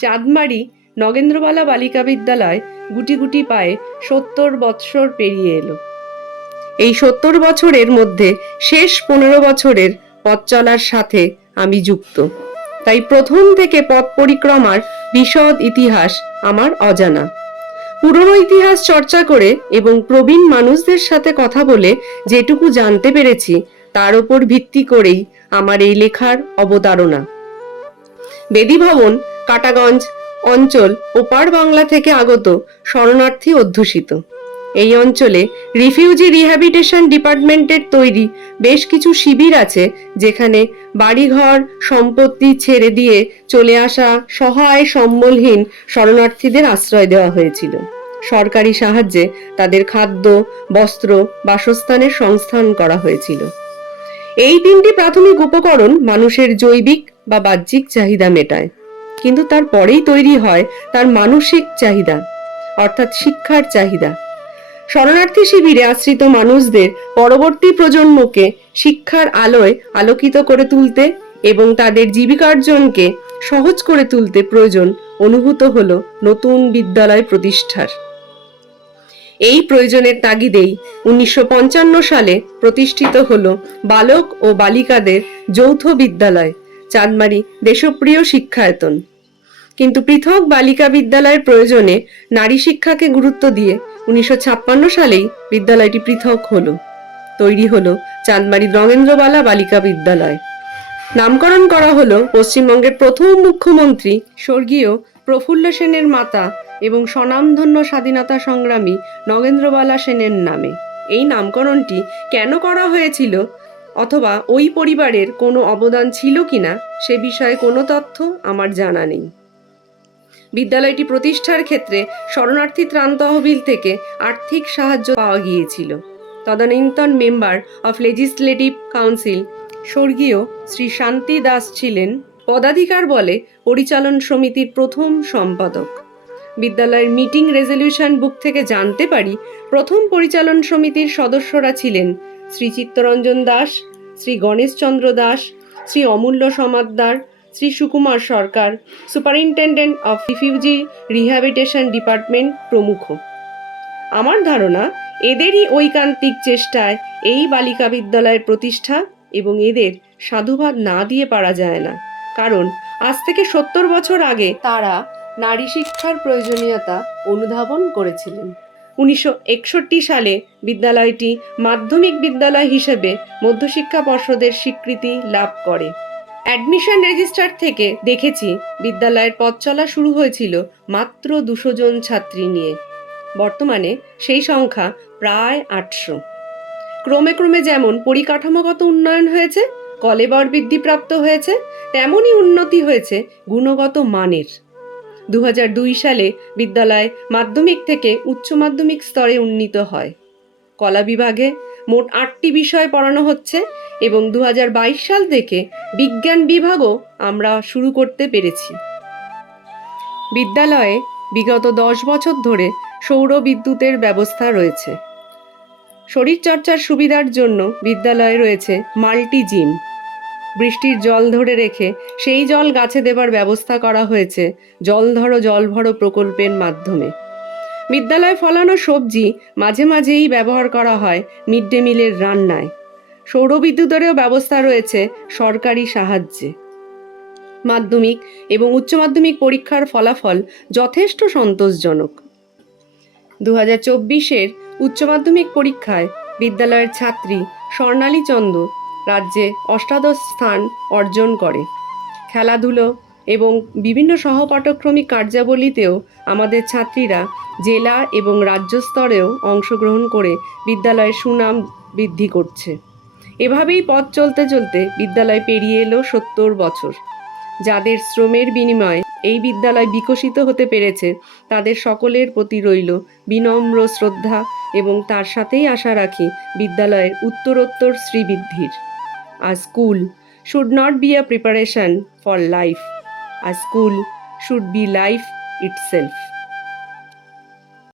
চাঁদমারি নগেন্দ্রবালা বালিকা বিদ্যালয় গুটি গুটি পায়ে ৭০ বৎসর পেরিয়ে এলো। এই ৭০ বছরের মধ্যে শেষ ১৫ বছরের পথ চলার সাথে আমি যুক্ত, তাই প্রথম থেকে পথ পরিক্রমার বিশদ ইতিহাস আমার অজানা। পুরনো ইতিহাস চর্চা করে এবং প্রবীণ মানুষদের সাথে কথা বলে যেটুকু জানতে পেরেছি তার উপর ভিত্তি করেই আমার এই লেখার অবতারণা। বেদী ভবন কাটাগঞ্জ অঞ্চল ওপার বাংলা থেকে আগত শরণার্থী অধ্যুষিত। এই অঞ্চলে রিফিউজি রিহ্যাবিটেশন ডিপার্টমেন্টের তৈরি বেশ কিছু শিবির আছে, যেখানে বাড়িঘর সম্পত্তি ছেড়ে দিয়ে চলে আসা সহায় সম্বলহীন শরণার্থীদের আশ্রয় দেওয়া হয়েছিল। সরকারি সাহায্যে তাদের খাদ্য, বস্ত্র, বাসস্থানের সংস্থান করা হয়েছিল। এই 3টি প্রাথমিক উপকরণ মানুষের জৈবিক বা বাহ্যিক চাহিদা মেটায়, কিন্তু তারপরেই তৈরি হয় তার মানসিক চাহিদা, অর্থাৎ শিক্ষার চাহিদা। শরণার্থী শিবিরে আশ্রিত মানুষদের পরবর্তী প্রজন্মকে শিক্ষার আলোয় আলোকিত করে তুলতে এবং তাদের জীবিকার্জনকে সহজ করে তুলতে প্রয়োজন অনুভূত হলো নতুন বিদ্যালয় প্রতিষ্ঠার। এই প্রয়োজনের তাগিদেই 1955 সালে প্রতিষ্ঠিত হলো বালক ও বালিকাদের যৌথ বিদ্যালয় চাঁদমারি দেশপ্রিয় শিক্ষায়তন। কিন্তু পৃথক বালিকা বিদ্যালয়ের প্রয়োজনে নারী শিক্ষাকে গুরুত্ব দিয়ে 1956 সালেই বিদ্যালয়টি পৃথক হলো। তৈরি হলো চাঁদমারি নগেন্দ্রবালা বালিকা বিদ্যালয়। নামকরণ করা হলো পশ্চিমবঙ্গের প্রথম মুখ্যমন্ত্রী স্বর্গীয় প্রফুল্ল সেনের মাতা এবং স্বনামধন্য স্বাধীনতা সংগ্রামী নগেন্দ্রবালা সেনের নামে। এই নামকরণটি কেন করা হয়েছিল অথবা ওই পরিবারের কোনো অবদান ছিল কিনা সে বিষয়ে কোনো তথ্য আমার জানা নেই। বিদ্যালয়টি প্রতিষ্ঠার ক্ষেত্রে শরণার্থী ত্রাণ তহবিল থেকে আর্থিক সাহায্য পাওয়া গিয়েছিল। তদানীন্তন মেম্বার অফ লেজিসলেটিভ কাউন্সিল স্বর্গীয় শ্রী শান্তি দাস ছিলেন পদাধিকার বলে পরিচালন সমিতির প্রথম সম্পাদক। বিদ্যালয়ের মিটিং রেজলিউশন বুক থেকে জানতে পারি প্রথম পরিচালন সমিতির সদস্যরা ছিলেন Shri Chittaranjan Das, Shri Ganeshchandra Das, Shri Amulya Samaddar, Shri Sukumar Sarkar, superintendent of refugee rehabilitation department প্রমুখ। আমার ধারণা এদেরই ঐকান্তিক চেষ্টায় এই বালিকা বিদ্যালয়ের প্রতিষ্ঠা এবং এদের সাধুবাদ না দিয়ে পারা যায় না, কারণ আজ থেকে ৭০ বছর আগে তারা নারী শিক্ষার প্রয়োজনীয়তা অনুধাবন করেছিলেন। 1961 সালে বিদ্যালয়টি মাধ্যমিক বিদ্যালয় হিসেবে মধ্যশিক্ষা পর্ষদের স্বীকৃতি লাভ করে। অ্যাডমিশন রেজিস্টার থেকে দেখেছি বিদ্যালয়ের পথ চলা শুরু হয়েছিল মাত্র 200 জন ছাত্রী নিয়ে। বর্তমানে সেই সংখ্যা প্রায় 800। ক্রমে ক্রমে যেমন পরিকাঠামোগত উন্নয়ন হয়েছে, কলেবর বৃদ্ধিপ্রাপ্ত হয়েছে, তেমনই উন্নতি হয়েছে গুণগত মানের। 2002 সালে বিদ্যালয় মাধ্যমিক থেকে উচ্চ মাধ্যমিক স্তরে উন্নীত হয়। কলা বিভাগে মোট 8টি বিষয় পড়ানো হচ্ছে এবং 2022 সাল থেকে বিজ্ঞান বিভাগও আমরা শুরু করতে পেরেছি। বিদ্যালয়ে বিগত 10 বছর ধরে সৌর বিদ্যুতের ব্যবস্থা রয়েছে। শরীরচর্চার সুবিধার জন্য বিদ্যালয়ে রয়েছে মাল্টি জিম। বৃষ্টির জল ধরে রেখে সেই জল গাছে দেবার ব্যবস্থা করা হয়েছে জল ধরো জল ভরো প্রকল্পের মাধ্যমে। বিদ্যালয়ে ফলানো সবজি মাঝে মাঝেই ব্যবহার করা হয় মিড ডে মিলের রান্নায়। সৌরবিদ্যুতেরও ব্যবস্থা রয়েছে সরকারি সাহায্যে। মাধ্যমিক এবং উচ্চ মাধ্যমিক পরীক্ষার ফলাফল যথেষ্ট সন্তোষজনক। 2024-এর উচ্চ মাধ্যমিক পরীক্ষায় বিদ্যালয়ের ছাত্রী স্বর্ণালী চন্দ রাজ্যে অষ্টাদশ স্থান অর্জন করে। খেলাধুলো এবং বিভিন্ন সহপাঠক্রমিক কার্যাবলীতেও আমাদের ছাত্রীরা জেলা এবং রাজ্য স্তরেও অংশগ্রহণ করে বিদ্যালয়ের সুনাম বৃদ্ধি করছে। এভাবেই পথ চলতে চলতে বিদ্যালয় পেরিয়ে এলো 70 বছর। যাদের শ্রমের বিনিময়ে এই বিদ্যালয় বিকশিত হতে পেরেছে তাদের সকলের প্রতি রইল বিনম্র শ্রদ্ধা এবং তার সাথেই আশা রাখি বিদ্যালয়ের উত্তরোত্তর শ্রীবৃদ্ধির। A school should not be a preparation for life. A school should be life itself.